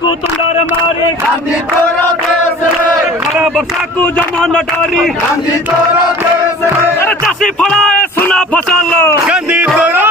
को तुंडारे मारी गांधी तोरा देश रे हरा बरसा को जमाना डारी गांधी तोरा देश रे अरे चासी फड़ाए सुना फसल गांधी तोरा